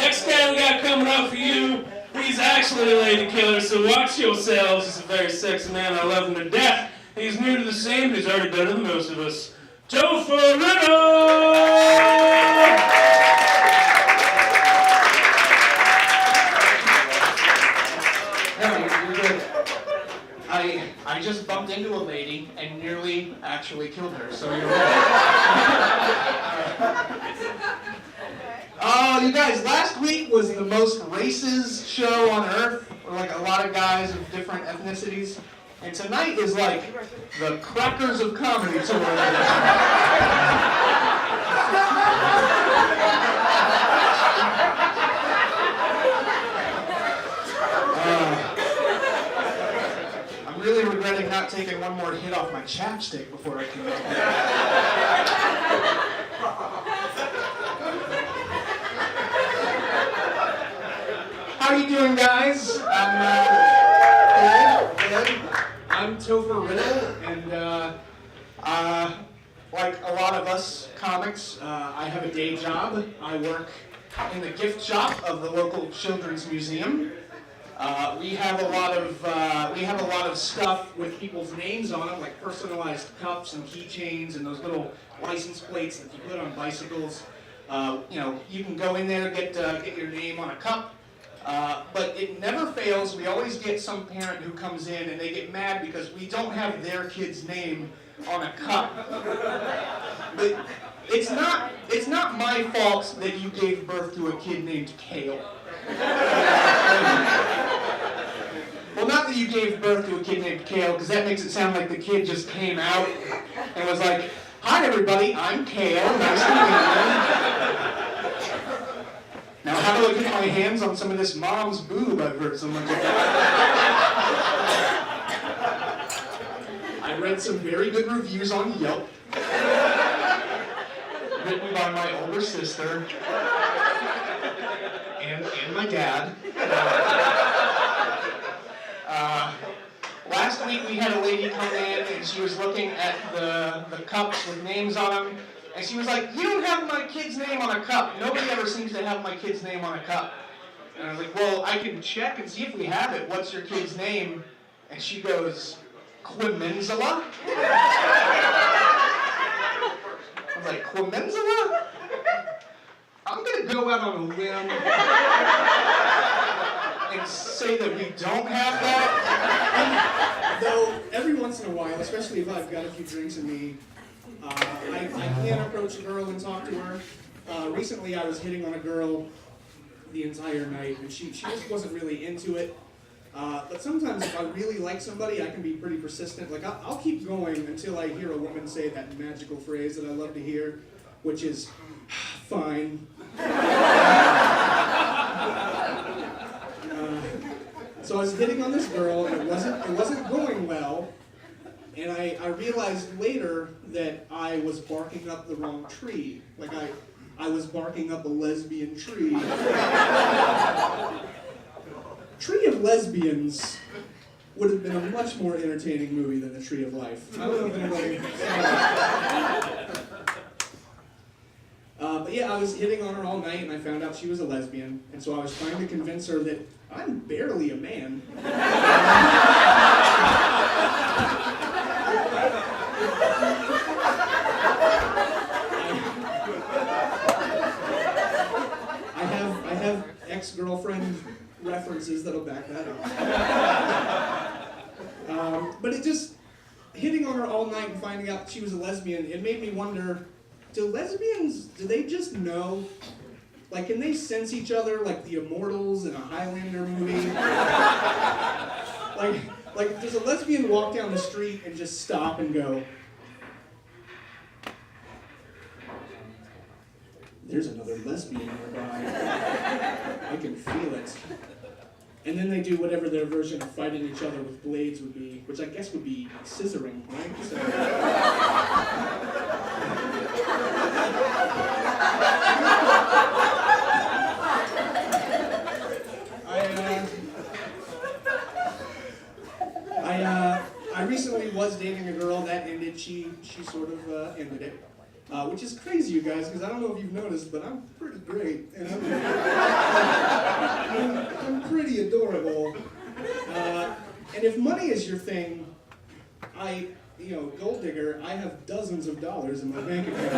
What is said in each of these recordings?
Next guy we got coming up for you, he's actually a lady killer, so watch yourselves. He's a very sexy man. I love him to death. He's new to the scene, but he's already better than most of us. Topher Riddle! I just bumped into a lady and nearly actually killed her, so you're right. You guys, last week was the most races show on earth, or like a lot of guys of different ethnicities, and tonight is like the Crackers of Comedy tour. I'm really regretting not taking one more hit off my chapstick before I came out here. How you doing, guys? I'm Topher Riddle, and like a lot of us comics, I have a day job. I work in the gift shop of the local children's museum. We have a lot of stuff with people's names on them, like personalized cups and keychains and those little license plates that you put on bicycles. You can go in there, get your name on a cup. But it never fails. We always get some parent who comes in and they get mad because we don't have their kid's name on a cup. But it's not my fault that you gave birth to a kid named Kale. Well, not that you gave birth to a kid named Kale, because that makes it sound like the kid just came out and was like, "Hi everybody, I'm Kale, nice to meet you. Now how do I get my hands on some of this mom's boob I've heard so much about?" I read some very good reviews on Yelp, written by my older sister and my dad. Last week we had a lady come in and she was looking at the cups with names on them, and she was like, "You don't have my kid's name on a cup. Nobody ever seems to have my kid's name on a cup." And I was like, "Well, I can check and see if we have it. What's your kid's name?" And she goes, "Quimenzala?" I was like, "Quimenzala? I'm going to go out on a limb and say that we don't have that." Though, every once in a while, especially if I've got a few drinks in me, I can approach a girl and talk to her. Recently, I was hitting on a girl the entire night, and she just wasn't really into it. But sometimes if I really like somebody, I can be pretty persistent. Like, I'll keep going until I hear a woman say that magical phrase that I love to hear, which is, "Fine." So I was hitting on this girl, and it wasn't going well, and I realized later that I was barking up the wrong tree. Like I was barking up a lesbian tree. Tree of Lesbians would have been a much more entertaining movie than A Tree of Life. I don't know if anybody but yeah, I was hitting on her all night, and I found out she was a lesbian, and so I was trying to convince her that I'm barely a man. I have ex-girlfriend references that'll back that up. But it just, hitting on her all night and finding out she was a lesbian, it made me wonder, do lesbians, do they just know? Like, can they sense each other like the Immortals in a Highlander movie? like, does a lesbian walk down the street and just stop and go, "There's another lesbian nearby. I can feel it." And then they do whatever their version of fighting each other with blades would be, which I guess would be scissoring, right? So, I recently was dating a girl that ended. She sort of ended it, which is crazy, you guys, because I don't know if you've noticed, but I'm pretty great, and And if money is your thing, gold digger, I have dozens of dollars in my bank account.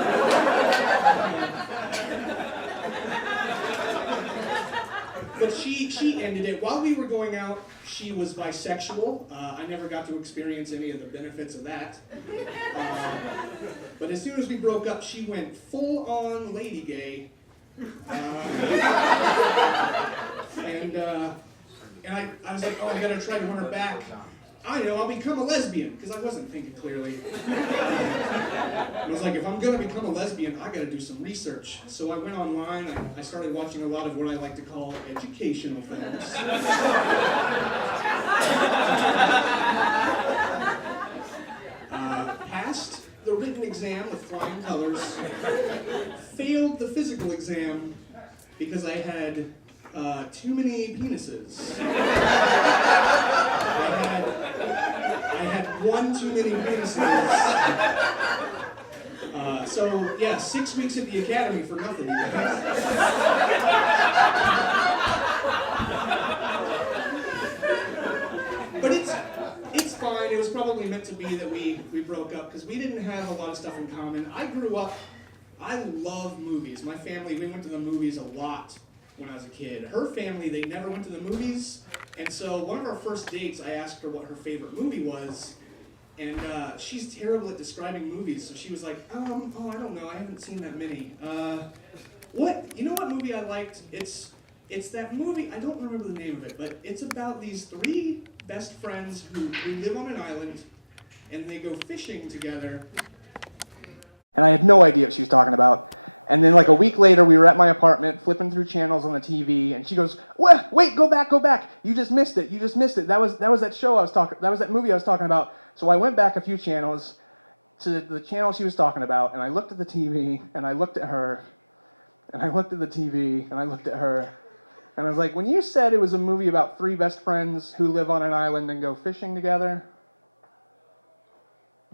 But she ended it. While we were going out, she was bisexual. I never got to experience any of the benefits of that. But as soon as we broke up, she went full-on lady gay. And I was like, oh, I gotta try to win her back. I know, I'll become a lesbian, because I wasn't thinking clearly. I was like, if I'm gonna become a lesbian, I gotta do some research. So I went online, I started watching a lot of what I like to call educational films. Passed the written exam with flying colors, failed the physical exam because I had too many penises. I had one too many penises. So yeah, 6 weeks at the academy for nothing. But it's fine. It was probably meant to be that we broke up because we didn't have a lot of stuff in common. I grew up, I love movies. My family, we went to the movies a lot when I was a kid. Her family, they never went to the movies. And so one of our first dates, I asked her what her favorite movie was. And she's terrible at describing movies. So she was like, I don't know. I haven't seen that many. You know what movie I liked? It's that movie, I don't remember the name of it, but it's about these three best friends who live on an island and they go fishing together. And I had no idea what she was talking about. And then like a week later, we were at my apartment flipping through channels on the TV, and she goes, "Wait, go back! You just missed it. That was that show I was talking. That was that movie I was talking about." So I went back a few channels to the channel she was talking about, and I looked at the TV, and I looked at her, and I looked at the TV, and I looked at her, and I was like, "When you said it was a movie about three best friends who live on an island and go fishing together,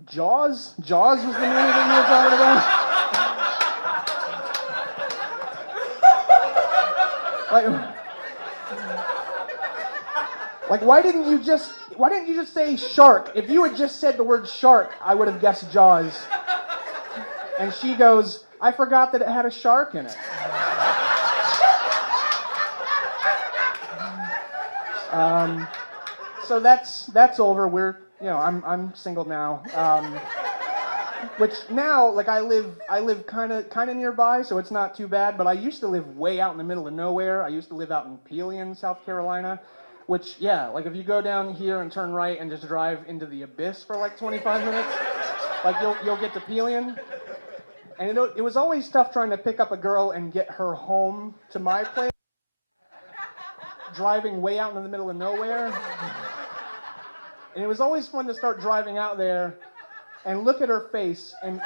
Jaws was the movie that you were talking about?" Like, why didn't you just say shark? If you had just said the word shark, I would have guessed Jaws. And she goes, I forgot that it had a shark in it. So that's over. I'm single now. Which now, like I live kind of nearby, so it's not too bad. But I used to live way out in the middle of nowhere. I used to live out in Pelion, South Carolina. Which, yeah, like if you go down here and turn right and just drive into the abyss for like 25 minutes, like you'll get to Pelion. And it was always tough trying to pick up a girl and get her home to my place, driving way out in the middle of nowhere. And it was always fun to start driving out there and look at her face and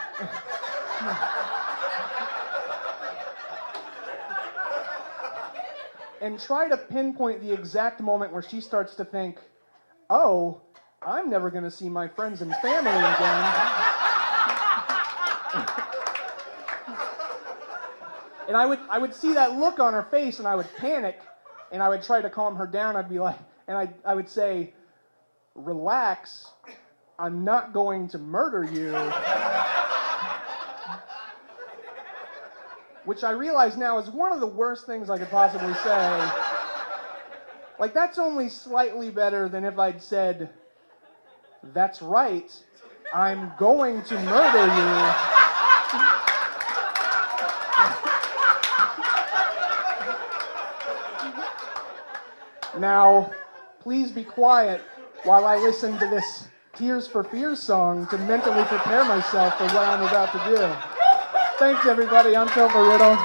and try to pinpoint the exact moment where she starts to think, oh, I'm never going to see my friends and family again. And I would see that look on her face and I would panic and I would try to calm her down. I'd be like, and I would say, relax, I'm not going to murder you. Which I realize now is one of the worst things I could possibly say. Like, that's only slightly better than if I'd said, that's right, I'm going to murder you. Now, please be quiet while I listen to this Tears for Fears song to mentally prepare myself for what I'm about to do. Thanks, everybody. I'm Topher Riddle.